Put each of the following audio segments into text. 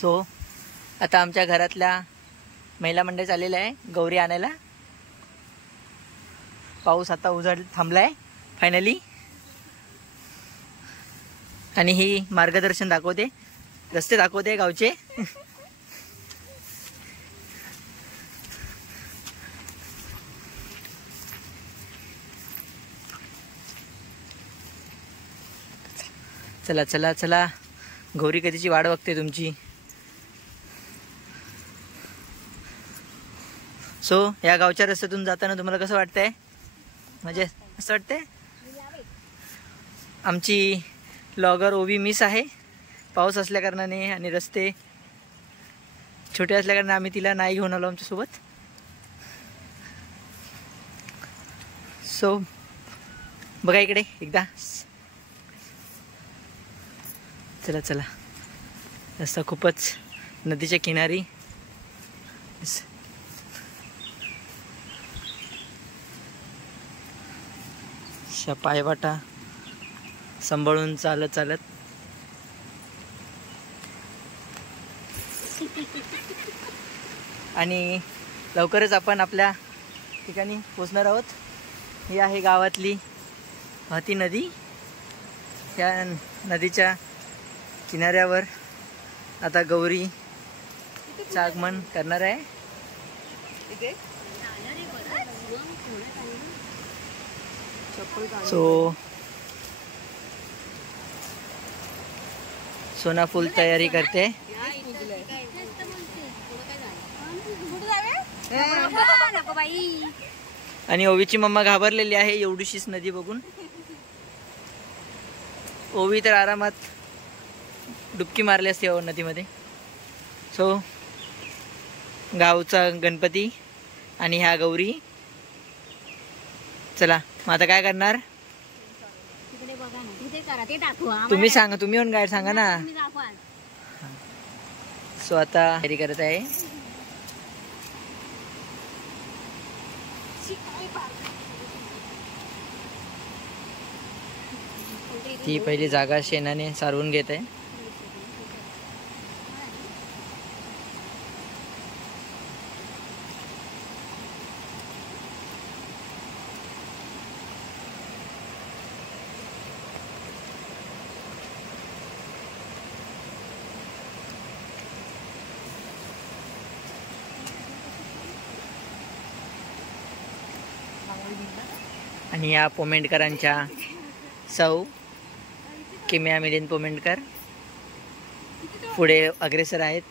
So आता आमच्या घरातल्या महिला मंडळ चाललेलं आहे गौरी आणायला. पाऊस आता उजाड थांबलाय फायनली. आणि ही मार्गदर्शन दाखवते, रस्ते दाखवते गावचे. चला चला चला, गौरी कधीची वाट बघते तुमची. सो या गावच्या रस्त्यातून जाताना तुम्हाला कसं वाटतंय? म्हणजे असं वाटतंय आमची ब्लॉगर ओवी मिस आहे पाऊस असल्या कारणाने, आणि रस्ते छोटे असल्या कारणाने आम्ही तिला नाही घेऊन आलो आमच्यासोबत. सो बघा इकडे एकदा. चला चला, रस्ता खूपच नदीच्या किनारी. पायवाटा सांभाळून चालत चालत. आणि लवकरच आपण आपल्या ठिकाणी पोचणार आहोत. ही आहे गावातली वाहती नदी. या नदीच्या किनाऱ्यावर आता गौरीचं आगमन करणार आहे. सो सोना फुल तयारी करते. आणि ओवीची मम्मा घाबरलेली आहे एवढीशीच नदी बघून. ओवी तर आरामात डुबकी मारली असते नदीमध्ये. सो गावचा गणपती आणि ह्या गौरी. चला मग आता काय करणार तुम्ही सांगा, तुम्ही ऑन गाईड सांगा ना. सो आता तयारी करत आहे. ती पहिली जागा शेणाने सारवून घेत आहे. आणि या पोमेंडकरांच्या सौ किम्या मिलिंद पोमेंडकर पुढे अग्रेसर आहेत.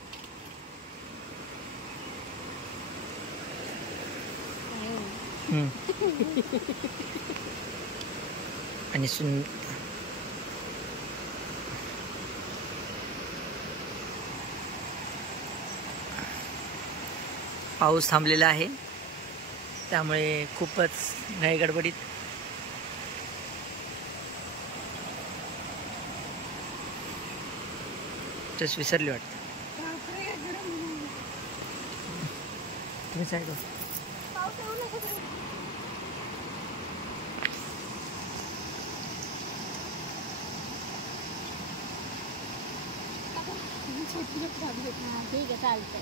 आणि पाऊस थांबलेला आहे त्यामुळे खूपच घाई गडबडीत. तेच विसरली वाटतं. तुम्ही साईड ठीक आहे चालतंय.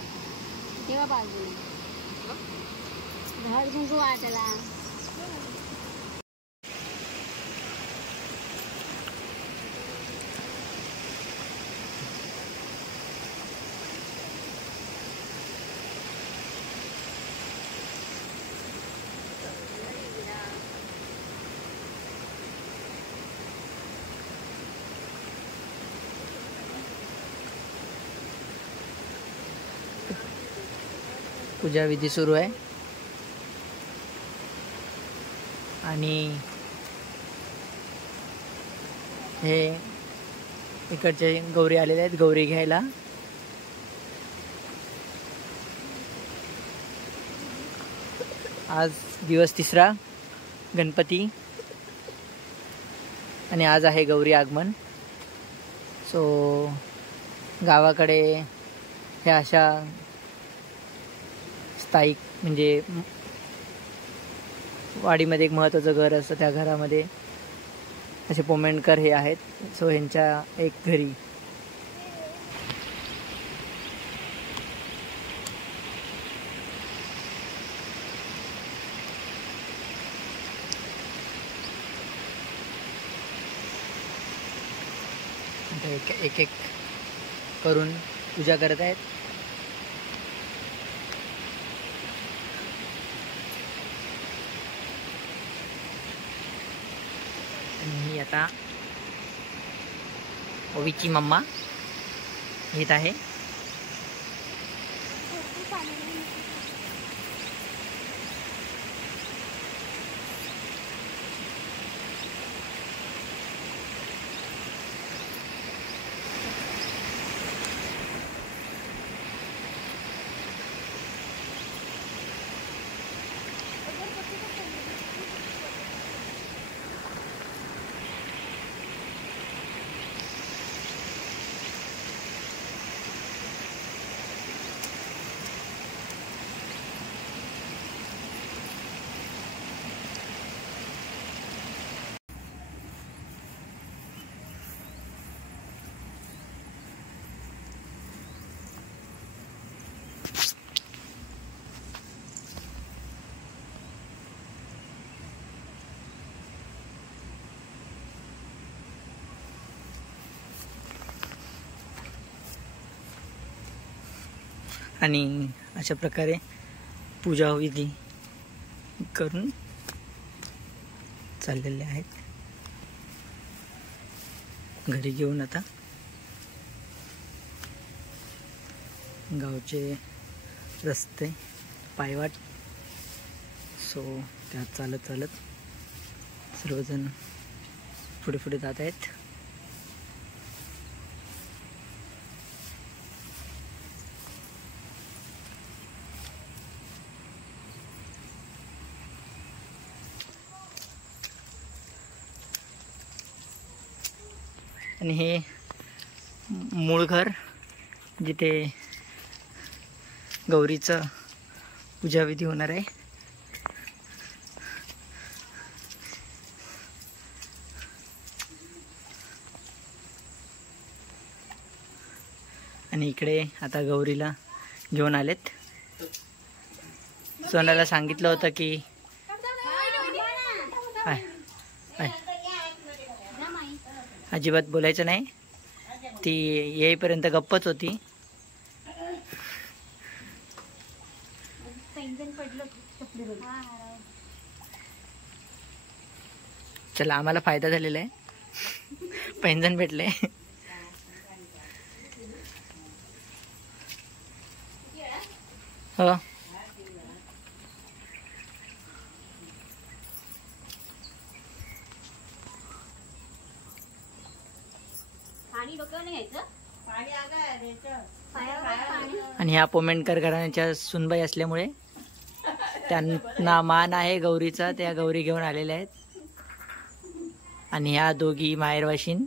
तेव्हा बाजू घर गुंगू वाटला. पूजा विधी सुरू आहे. आणि हे इकडचे गौरी आलेले आहेत गौरी घ्यायला. आज दिवस 3रा गणपती आणि आज आहे गौरी आगमन. सो गावाकडे ह्या अशा स्थायिक म्हणजे वाडीमध्ये एक महत्त्वाचं घर असतं, त्या घरामध्ये असे पोमेंडकर हे आहेत. सो ह्यांच्या एक घरी एक एक करून पूजा करत आहेत. आणि आता ओवीची मम्मा येत आहे. आणि अशा प्रकारे पूजा विधी करून चाललेले आहेत. घरी घेऊन आता गावचे रस्ते पायवाट, सो त्यात चालत चालत सर्वजण पुढे पुढे जात आहेत. आणि हे मूळ घर जिथे गौरीचं पूजाविधी होणार आहे. आणि इकडे आता गौरीला घेऊन आलेत. सोनाला सांगितलं होतं की अजिबात बोलायचं नाही, ती येईपर्यंत गप्पच होती. चला, आम्हाला फायदा झालेला आहे, पैंजण भेटले. हो, आणि ह्या पोमेंटकर घराण्याच्या सुनबाई असल्यामुळे त्यांना मान आहे गौरीचा, त्या गौरी घेऊन आलेल्या आहेत. आणि ह्या दोघी माहेरवाशीन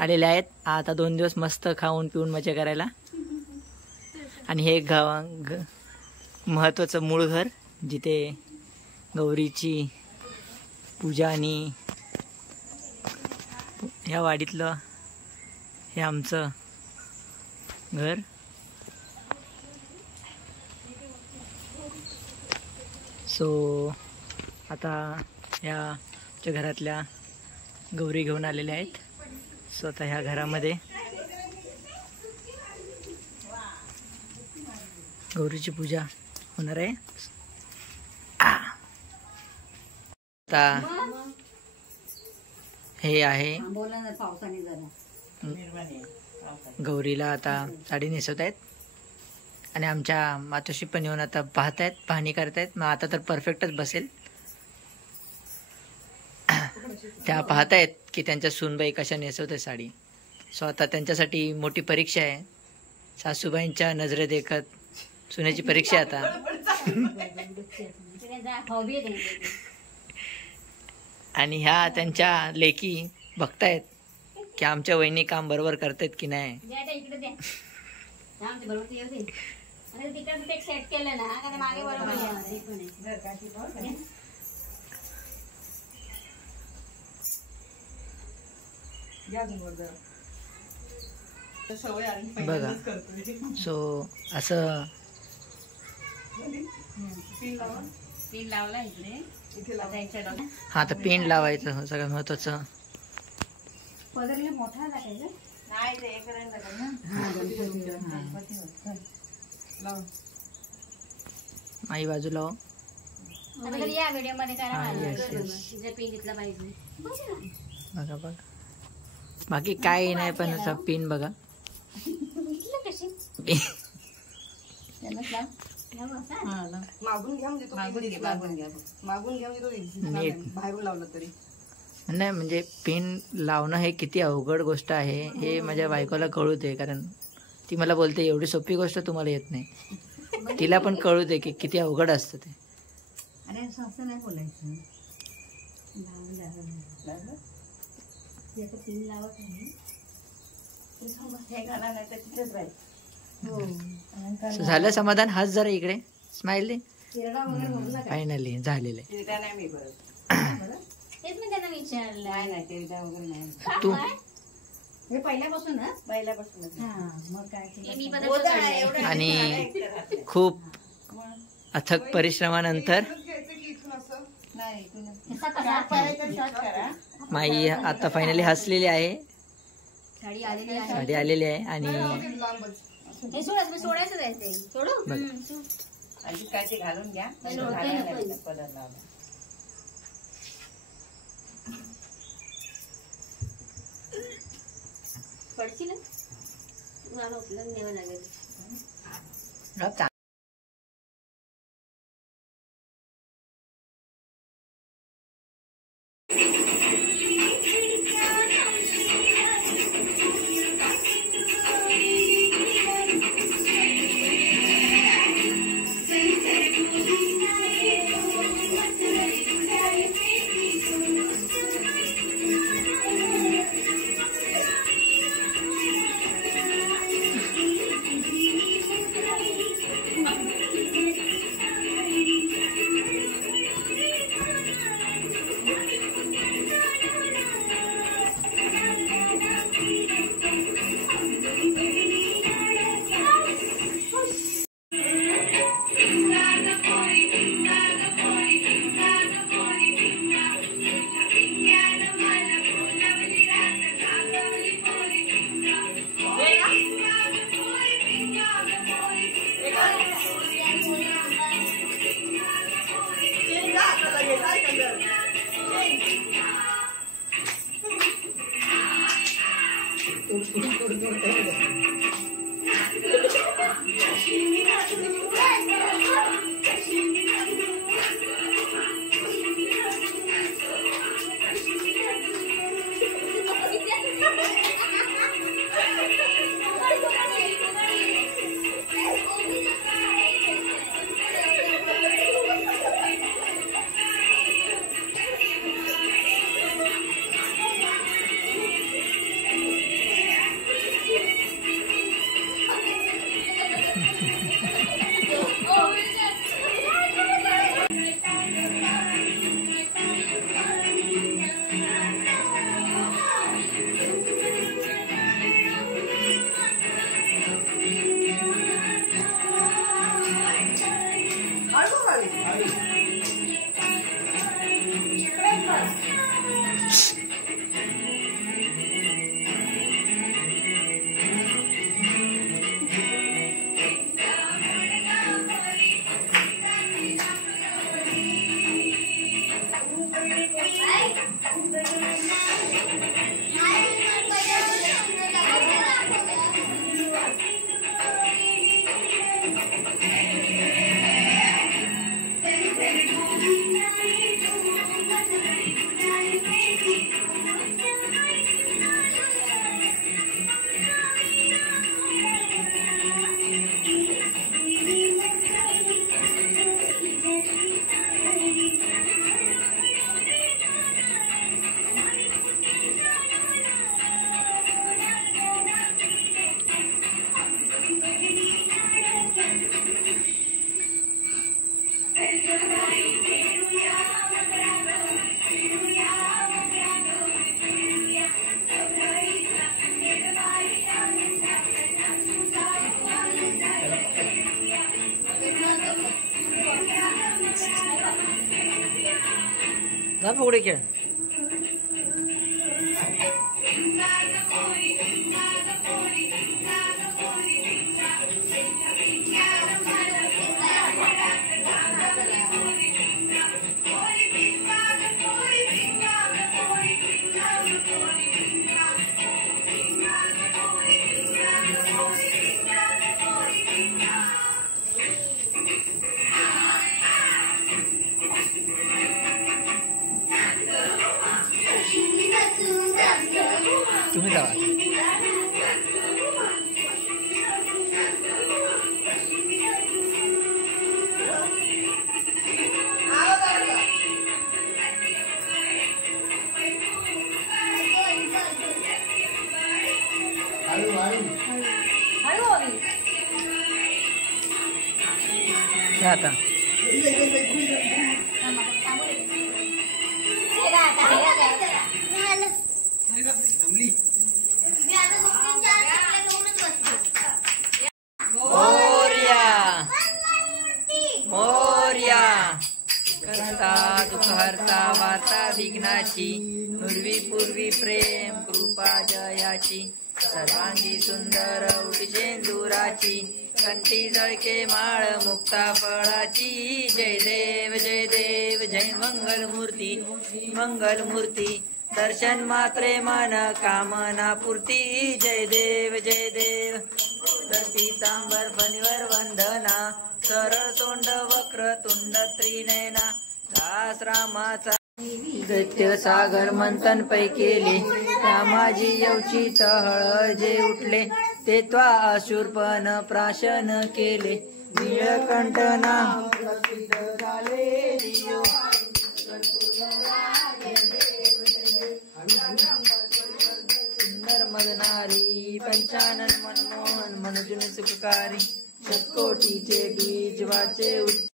आलेल्या आहेत. आता 2 दिवस मस्त खाऊन पिऊन मजा करायला. आणि हे महत्त्वाचं मूळ घर जिथे गौरीची पूजा, आणि ह्या वाडीतलं हे आमचं घर. सो आता ह्या घरातल्या गौरी घेऊन आलेल्या आहेत. सो आता ह्या घरामध्ये गौरीची पूजा होणार आहे. आता हे आहे गौरीला आता साडी नेसवत आहेत. आणि आमच्या मातोश्री पण येऊन आता पाहत आहेत, पाहणी करतायत. मग आता तर परफेक्टच बसेल. त्या पाहत आहेत की त्यांच्या सूनबाई कशा नेसवत आहेत साडी. सो आता त्यांच्यासाठी मोठी परीक्षा आहे. सासूबाईंच्या नजरे देखत सुनेची परीक्षा आहे आता. आणि ह्या त्यांच्या लेकी बघतायत की आमच्या वहिनी काम बरोबर करतायत की नाही. बघा, सो असं हा, तर पेंट लावायचं सगळ्यात महत्वाचं. पदरला मोठा टाकायचा नाही ते इकडे लागेल ना. आई बाजूला हो. आता तर या व्हिडिओ मध्ये करा हा, मला. yes, yes. तिचा पिन घेतला पाहिजे बघा बघा बाकी काय नाही पण असं पिन बघा घेतलं कशी लावू असा? मागून घ्या म्हणजे तो मागून घ्या मागून घ्या म्हणजे तो नीट. बाहेरून लावला तरी. नाही म्हणजे पिन लावणं हे किती अवघड गोष्ट आहे हे माझ्या बायकोला कळू दे कारण ती मला बोलते एवढी सोपी गोष्ट तुम्हाला येत नाही तिला पण कळू दे की किती अवघड असतं ते. अरे असं नाही बोलायचं लावलं पिन लावत नाही हे घाला नाही तर तिथेच राहील. So, झालं समाधान हाच जरा इकडे स्माइल हिरडा वगैरे भरू नका. फायनली झालेलं आहे. तिरडा नाही मी बरं. तेच मी त्यांना विचारलं नाही नाही तिरडा वगैरे नाही. तू हे पहिल्यापासूनच पहिल्यापासूनच. मग काय मी पण आणि खूप अथक परिश्रमानंतर नाही इथूनच. माई आता फायनली हसलेली आहे साडी आलेली आहे साडी आलेली आहे आणि हे सोडायचं सोडायचं जायचंय सोडू बघ. आधी काय ते घालून घ्या. पहिलं होतंय घालायला ना लागलं पदर लावला. पडशी ना मला उचलून न्यावं लागेल जा फुगडी खेळ घ्या आता. मोरया मोरया करता दुःख हरता वार्ता विघ्नाची नुर्वी पूर्वी प्रेम कृपा जयाची सर्वांगी सुंदर उटिशेंदुराची कंठी जळके माळ मुक्ता फळाची जय देव जय मंगल मूर्ती दर्शन मात्रे मन कामना पूर्ती जय देव तर पीतांबर फणीवर वंदना सरळ तोंड वक्र तुंड त्रिनयना दास रामाचा दैत्य सागर मंथन पै केले त्या माझी यवची तहळ जे उठले ते त्वा अशूरपण प्राशन केले नीळकंठना सुंदर मदनारी पंचानन मनमोहन मनोजन सुखकारी शतकोटीचे बीज वाचे उच्च